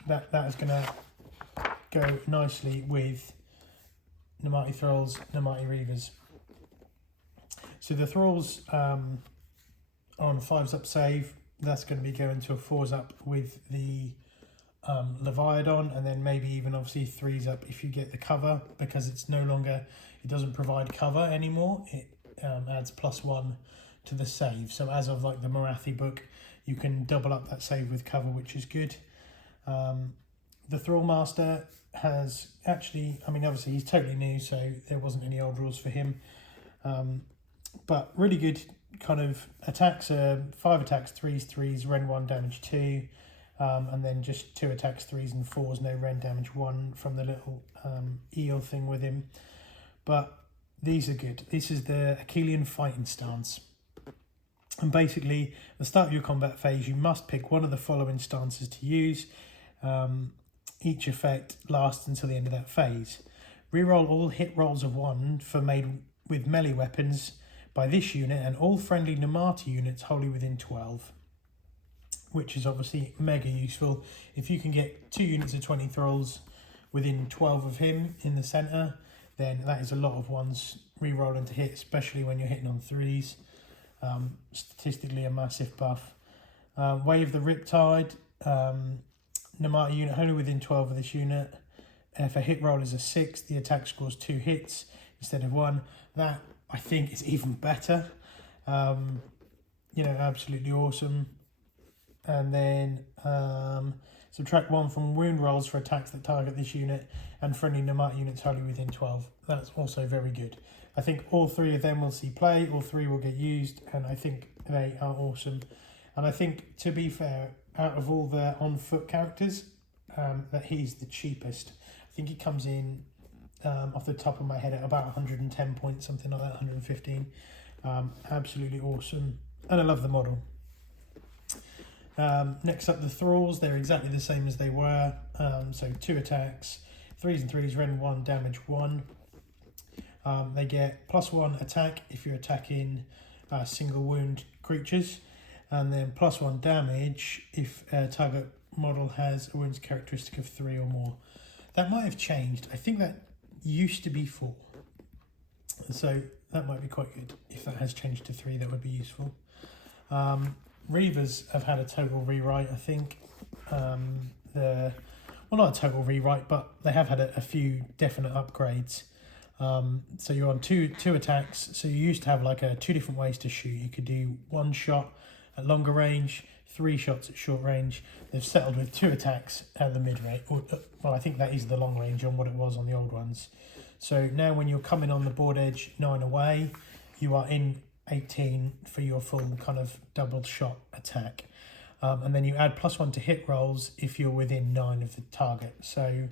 That is going to go nicely with Nomati Thralls, Nomati Reavers. So the Thralls on 5s up save, that's going to be going to a 4s up with the Levidon, and then maybe even obviously 3s up if you get the cover, because it's no longer, it doesn't provide cover anymore. It adds +1 to the save. So as of like the Morathi book, you can double up that save with cover, which is good. The Thrall Master has actually, I mean, obviously he's totally new, so there wasn't any old rules for him. But really good kind of attacks, 5 attacks, 3s, 3s, Ren 1, damage 2. And then just 2 attacks, 3s and 4s, no Ren, damage 1 from the little eel thing with him. But these are good. This is the Achillean fighting stance. And basically, at the start of your combat phase, you must pick one of the following stances to use. Each effect lasts until the end of that phase. Reroll all hit rolls of 1 for made with melee weapons by this unit and all friendly Namarti units wholly within 12. Which is obviously mega useful. If you can get 2 units of 20 Thralls within 12 of him in the centre, then that is a lot of 1s re-rolling to hit, especially when you're hitting on 3s. Statistically a massive buff. Wave the Riptide, Namarti unit only within 12 of this unit. If a hit roll is a 6, the attack scores 2 hits instead of 1. That, I think, is even better. You know, absolutely awesome. And then subtract 1 from wound rolls for attacks that target this unit and friendly Namarti units wholly within 12. That's also very good. I think all 3 of them will see play, all 3 will get used, and I think they are awesome. And I think, to be fair, out of all the on-foot characters, that he's the cheapest. I think he comes in, off the top of my head, at about 110 points, something like that, 115. Absolutely awesome. And I love the model. Next up, the Thralls. They're exactly the same as they were. So 2 attacks, 3s and 3s, Ren 1, damage 1. They get +1 attack if you're attacking single wound creatures, and then +1 damage if a target model has a wounds characteristic of 3 or more. That might have changed. I think that used to be 4. So that might be quite good. If that has changed to 3, that would be useful. Reavers have had a total rewrite, I think. Well, not a total rewrite, but they have had a few definite upgrades. So you're on two attacks. So you used to have like 2 different ways to shoot. You could do 1 shot at longer range, 3 shots at short range. They've settled with 2 attacks at the mid range. Well, I think that is the long range on what it was on the old ones. So now when you're coming on the board edge 9 away, you are in 18 for your full kind of double shot attack. And then you add +1 to hit rolls if you're within 9 of the target. So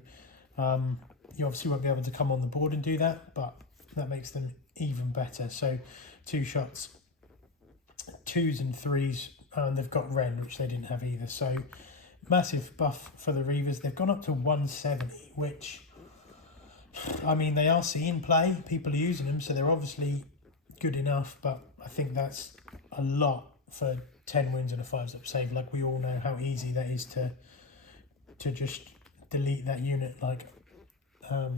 you obviously won't be able to come on the board and do that, but that makes them even better. So 2 shots, 2s and 3s, and they've got Ren, which they didn't have either. So massive buff for the Reavers. They've gone up to 170, which, I mean, they are seeing play. People are using them, so they're obviously good enough, but I think that's a lot for 10 wins and a 5-step save. Like, we all know how easy that is to just delete that unit like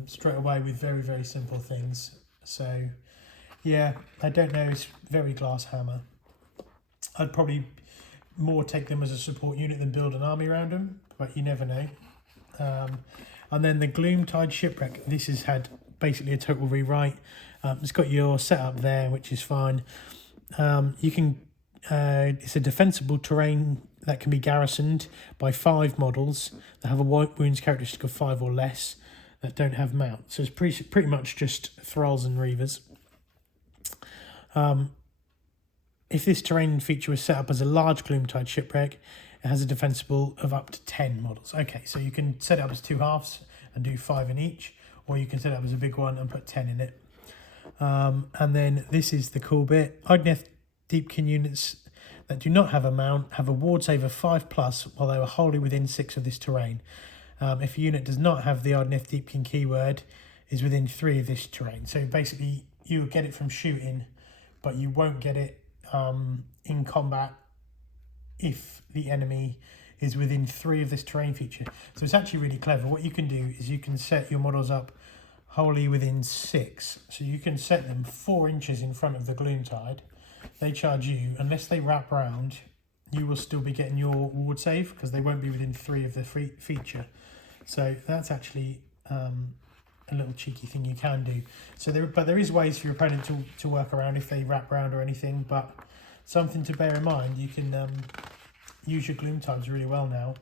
straight away with very, very simple things. So yeah, I don't know, it's very glass hammer. I'd probably more take them as a support unit than build an army around them, but you never know. And then the Gloom Tide Shipwreck, this has had basically a total rewrite. It's got your setup there, which is fine. You can it's a defensible terrain that can be garrisoned by 5 models that have a wounds characteristic of 5 or less that don't have mount. So it's pretty much just Thralls and Reavers. If this terrain feature is set up as a large Gloomtide Shipwreck, it has a defensible of up to 10 models. Okay, so you can set it up as 2 halves and do 5 in each, or you can set it up as a big one and put 10 in it. And then this is the cool bit. Idoneth Deepkin units that do not have a mount have a ward save of 5+ while they were wholly within 6 of this terrain. If a unit does not have the Idoneth Deepkin keyword, is within 3 of this terrain. So basically, you will get it from shooting, but you won't get it in combat if the enemy is within 3 of this terrain feature. So it's actually really clever. What you can do is you can set your models up wholly within 6. So you can set them 4 inches in front of the Gloomtide. They charge you, unless they wrap round, you will still be getting your ward save because they won't be within 3 of the feature. So that's actually a a little cheeky thing you can do. So there is ways for your opponent to work around if they wrap around or anything, but something to bear in mind, you can use your Gloom tides really well now.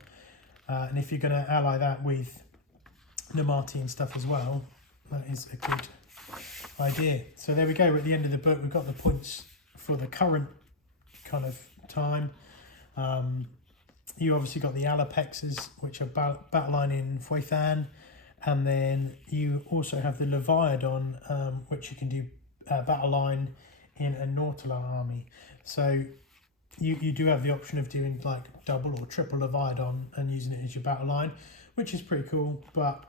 And if you're going to ally that with Namati and stuff as well, that is a good idea. So there we go, we're at the end of the book. We've got the points for the current kind of time. You obviously got the Alopexis, which are battle line in Foythan, and then you also have the Levidon, which you can do battle line in a Nautilar army. So you do have the option of doing like double or triple Levidon and using it as your battle line, which is pretty cool. But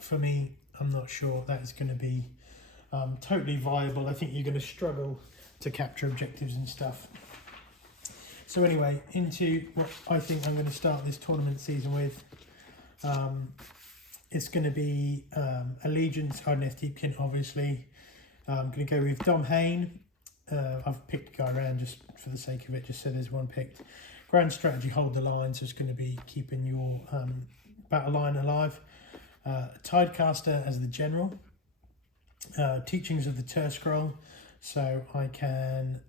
for me, I'm not sure that is going to be totally viable. I think you're going to struggle to capture objectives and stuff. So anyway, into what I think I'm going to start this tournament season with. It's going to be Allegiance, Idoneth Deepkin, obviously. I'm going to go with Dom Hain. I've picked a guy around just for the sake of it, just so there's one picked. Grand strategy, hold the line, so it's going to be keeping your battle line alive. Tidecaster as the general. Teachings of the Tur Scroll, so I can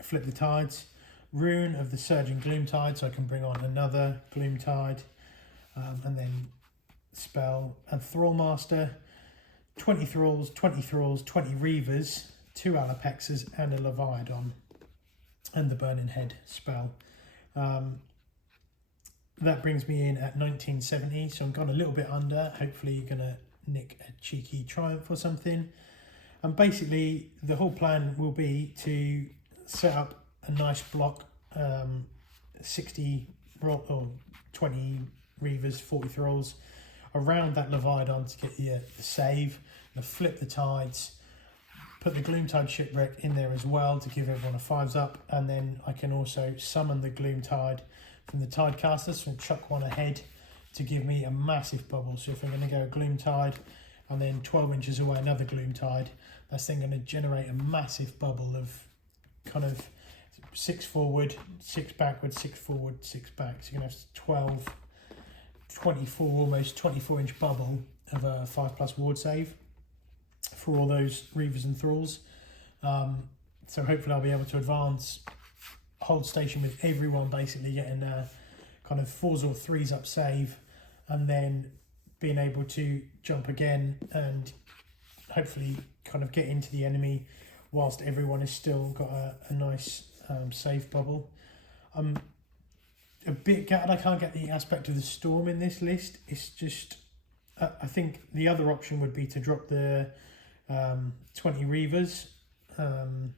flip the tides. Rune of the Surging Gloom Tide, so I can bring on another Gloom Tide. And then spell and Thrall Master, 20 Thralls, 20 Reavers, 2 Alopexis and a Levidon, and the Burning Head spell. That brings me in at 1970, so I'm gone a little bit under. Hopefully you're going to nick a cheeky triumph or something. And basically the whole plan will be to set up a nice block, 60 or 20 Reavers, 40 Thralls around that Levidon to get the save, and flip the tides, put the Gloom Tide Shipwreck in there as well to give everyone a 5s up, and then I can also summon the Gloom Tide from the Tidecaster, so chuck one ahead to give me a massive bubble. So if I'm going to go Gloom Tide and then 12 inches away another Gloom Tide, that's then going to generate a massive bubble of kind of 6 forward, 6 backward, 6 forward, 6 back. So you're going to have 12, 24, almost 24-inch bubble of a 5+ ward save for all those Reavers and Thralls. So hopefully I'll be able to advance, hold station with everyone basically getting kind of 4s or 3s up save, and then being able to jump again and hopefully kind of get into the enemy whilst everyone has still got a nice save bubble. I'm a bit gutted I can't get the aspect of the storm in this list. It's just, I think the other option would be to drop the 20 Reavers and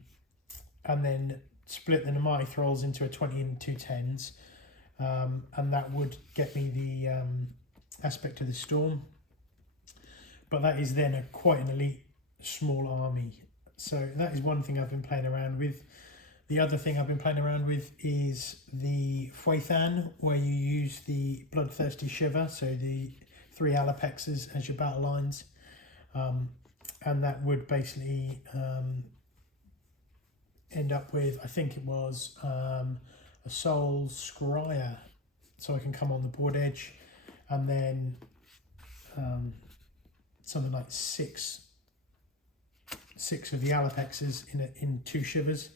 then split the Namati Thralls into a 20 and 2 10s, and that would get me the aspect of the storm. But that is then quite an elite small army. So that is one thing I've been playing around with. The other thing I've been playing around with is the Foythan, where you use the Bloodthirsty Shiver, so the 3 Alopexis as your battle lines. And that would basically end up with, I think it was a Soul Scryer, so I can come on the board edge, and then something like six of the Alopexis in 2 shivers,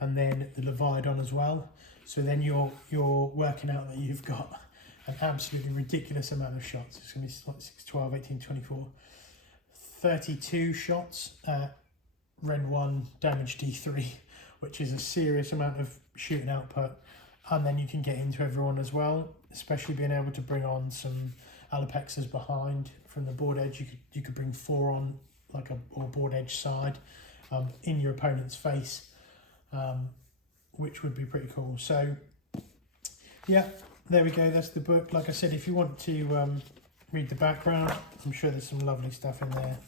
and then the Levidon as well. So then you're working out that you've got an absolutely ridiculous amount of shots. It's going to be like 6, 12, 18, 24, 32 shots at Rend 1 damage D3, which is a serious amount of shooting output. And then you can get into everyone as well, especially being able to bring on some Alopexis behind from the board edge. You could bring 4 on like or board edge side in your opponent's face, which would be pretty cool. So yeah, there we go, that's the book. Like I said, if you want to read the background, I'm sure there's some lovely stuff in there.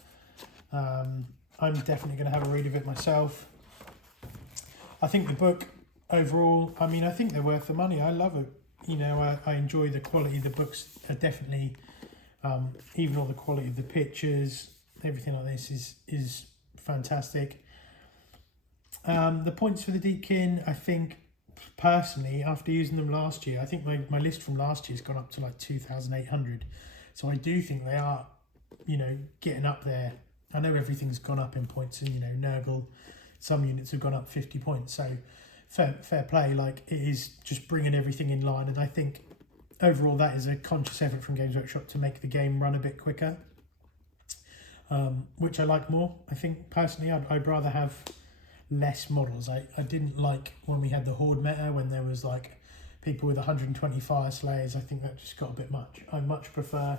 I'm definitely going to have a read of it myself. I think the book overall, I mean, I think they're worth the money. I love it. You know, I enjoy the quality. The books are definitely, even all the quality of the pictures, everything like this is fantastic. The points for the Deepkin, I think, personally, after using them last year, I think my list from last year has gone up to like 2,800. So I do think they are you know, getting up there. I know everything's gone up in points, and you know, Nurgle, some units have gone up 50 points, so fair play. Like, it is just bringing everything in line, and I think overall that is a conscious effort from Games Workshop to make the game run a bit quicker, which I like more. I think personally I'd rather have less models. I didn't like when we had the Horde meta, when there was like people with 120 Fire Slayers. I think that just got a bit much. I much prefer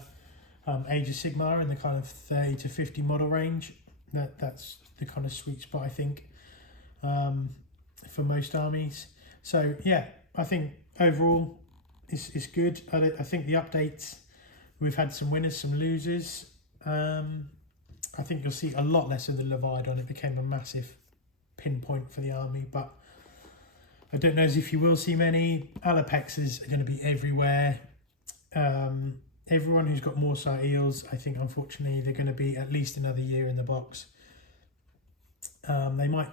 Age of Sigmar in the kind of 30 to 50 model range. That's the kind of sweet spot, I think, for most armies. So yeah, I think overall it's good. I think the updates, we've had some winners, some losers. I think you'll see a lot less of the Levidon. It became a massive pinpoint for the army, but I don't know as if you will see many. Alopexis are going to be everywhere. Everyone who's got Morsar Eels, I think unfortunately they're going to be at least another year in the box. They might,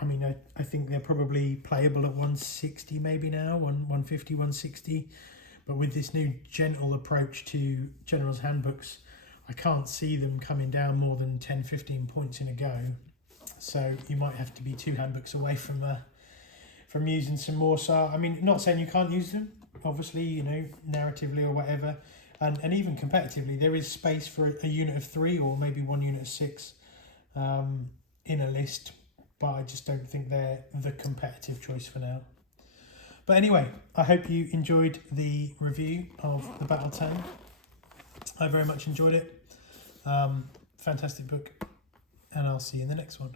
I mean, I think they're probably playable at 160 maybe now, 150, 160. But with this new gentle approach to General's Handbooks, I can't see them coming down more than 10, 15 points in a go. So you might have to be 2 handbooks away from using some Morsar. I mean, not saying you can't use them, obviously, you know, narratively or whatever. And even competitively, there is space for a unit of 3 or maybe 1 unit of 6 in a list. But I just don't think they're the competitive choice for now. But anyway, I hope you enjoyed the review of the Battletome. I very much enjoyed it. Fantastic book. And I'll see you in the next one.